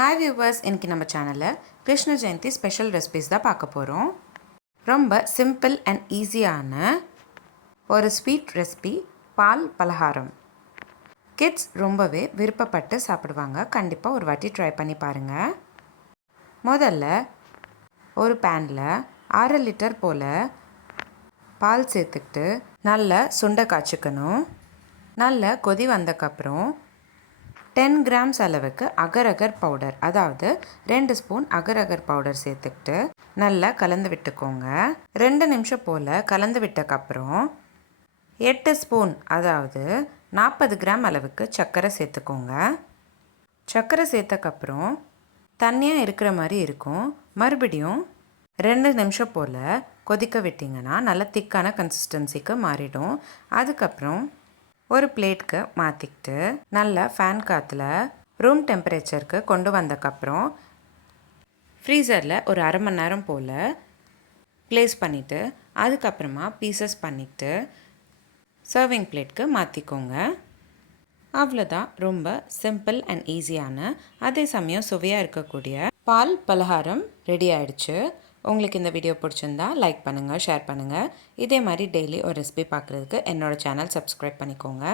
Hi viewers, இன்னைக்கு நம்ம சேனலில் krishnajayanthi ஸ்பெஷல் ரெசிபிஸ் தான் பார்க்க போகிறோம். ரொம்ப சிம்பிள் அண்ட் ஈஸியான ஒரு ஸ்வீட் ரெசிபி பால் பலகாரம். கிட்ஸ் ரொம்பவே விருப்பப்பட்டு சாப்பிடுவாங்க. கண்டிப்பாக ஒரு வாட்டி ட்ரை பண்ணி பாருங்கள். முதல்ல ஒரு பேனில் 1/2 லிட்டர் போல் பால் சேர்த்துக்கிட்டு நல்லா சுண்டை காய்ச்சிக்கணும். நல்லா கொதி வந்தக்கப்புறம் 10 கிராம்ஸ் அளவுக்கு அகர் பவுடர், அதாவது 2 ஸ்பூன் அகர் பவுடர் சேர்த்துக்கிட்டு நல்லா கலந்து விட்டுக்கோங்க. 2 நிமிஷம் போல் கலந்து விட்டக்கப்புறம் 8 ஸ்பூன், அதாவது 40 கிராம் அளவுக்கு சர்க்கரை சேர்த்துக்கோங்க. சர்க்கரை சேர்த்தக்கப்புறம் தண்ணியாக இருக்கிற மாதிரி இருக்கும். மறுபடியும் 2 நிமிஷம் போல் கொதிக்க விட்டிங்கன்னா நல்லா திக்கான கன்சிஸ்டன்சிக்கு மாறிடும். அதுக்கப்புறம் ஒரு பிளேட்க்கு மாற்றிக்கிட்டு நல்லா ஃபேன் காற்றுல ரூம் டெம்பரேச்சருக்கு கொண்டு வந்தக்கப்புறம் ஃப்ரீசரில் ஒரு 1/2 மணி நேரம் போல் ப்ளேஸ் பண்ணிவிட்டு அதுக்கப்புறமா பீசஸ் பண்ணிவிட்டு சர்விங் பிளேட்க்கு மாற்றிக்கோங்க. அவ்வளோதான். ரொம்ப சிம்பிள் அண்ட் ஈஸியான, அதே சமயம் சுவையாக இருக்கக்கூடிய பால் பலகாரம் ரெடி ஆகிடுச்சு. உங்களுக்கு இந்த வீடியோ பிடிச்சிருந்தா லைக் பண்ணுங்கள், ஷேர் பண்ணுங்கள். இதே மாதிரி டெய்லி ஒரு ரெசிபி பார்க்குறதுக்கு என்னோடய சேனல் சப்ஸ்கிரைப் பண்ணிக்கோங்க.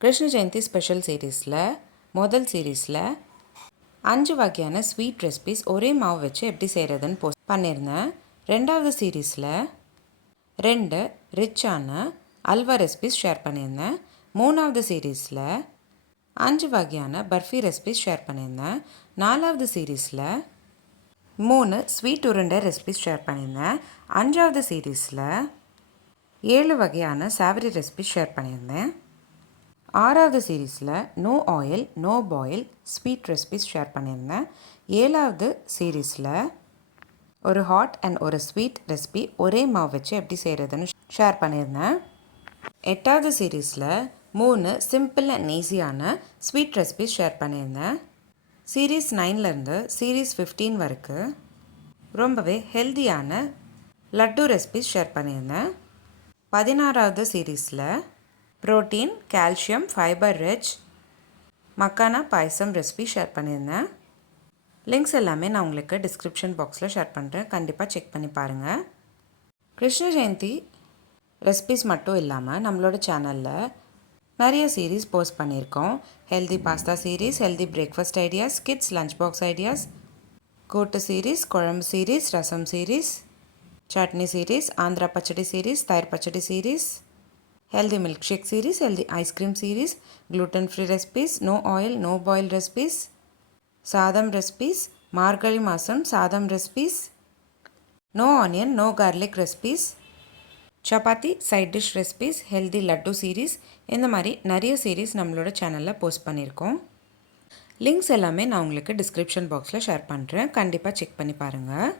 krishnajayanthi ஸ்பெஷல் சீரீஸில் முதல் சீரீஸில் 5 வகையான ஸ்வீட் ரெசிபிஸ் ஒரே மாவு வச்சு எப்படி செய்கிறதுன்னு போஸ்ட் பண்ணியிருந்தேன். 2வது சீரீஸில் 2 ரிச்சான அல்வா ரெசிபிஸ் ஷேர் பண்ணியிருந்தேன். 3வது சீரீஸில் 5 வகையான பர்ஃபி ரெசிபிஸ் ஷேர் பண்ணியிருந்தேன். 4வது சீரீஸில் 3 ஸ்வீட் உருண்டை ரெசிபிஸ் ஷேர் பண்ணியிருந்தேன். 5வது சீரீஸில் 7 வகையான சாவரி ரெசிபிஸ் ஷேர் பண்ணியிருந்தேன். 6வது சீரீஸில் no oil no boil sweet recipes share பண்ணியிருந்தேன். 7வது சீரீஸில் ஒரு ஹாட் அண்ட் ஒரு ஸ்வீட் ரெசிபி ஒரே மாவு வச்சு எப்படி செய்கிறதுன்னு ஷேர் பண்ணியிருந்தேன். 8வது சீரீஸில் 3 சிம்பிள் அண்ட் ஈஸியான ஸ்வீட் ரெசிபிஸ் ஷேர் பண்ணியிருந்தேன். சீரீஸ் 9லேருந்து சீரீஸ் 15 வரைக்கும் ரொம்பவே ஹெல்தியான லட்டு ரெசிபிஸ் ஷேர் பண்ணியிருந்தேன். 16வது சீரீஸில் protein, calcium, fibre rich makhana payasam recipe share பண்ணியிருந்தேன். லிங்க்ஸ் எல்லாமே நான் உங்களுக்கு டிஸ்கிரிப்ஷன் பாக்ஸில் ஷேர் பண்ணுறேன். கண்டிப்பாக செக் பண்ணி பாருங்கள். krishnajayanthi ரெசிபிஸ் மட்டும் இல்லாமல் நம்மளோட சேனலில் நிறைய சீரீஸ் போஸ்ட் பண்ணியிருக்கோம். Healthy pasta series, healthy breakfast ideas, kids lunch box ideas, kootu series, kuzhambu series, rasam series, chutney series, Andhra pachadi series, தயிர் pachadi series, healthy milk shake series, healthy ice cream series, gluten free recipes, no oil no boil recipes, சாதம் recipes, Margazhi மாதம் சாதம் recipes, no onion no garlic recipes, chapati side dish recipes, healthy laddu series, இந்த மாதிரி நிறைய series நம்மளோட சேனலில் post பண்ணியிருக்கோம். லிங்க்ஸ் எல்லாமே நான் உங்களுக்கு டிஸ்கிரிப்ஷன் பாக்ஸில் ஷேர் பண்ணுறேன். கண்டிப்பாக செக் பண்ணி பாருங்கள்.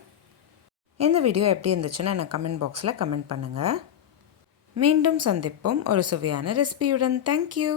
இந்த வீடியோ எப்படி இருந்துச்சுன்னு நான் கமெண்ட் பாக்ஸில் கமெண்ட் பண்ணுங்கள். மீண்டும் சந்திப்போம் ஒரு சுவையான ரெசிபியுடன். தேங்க்யூ.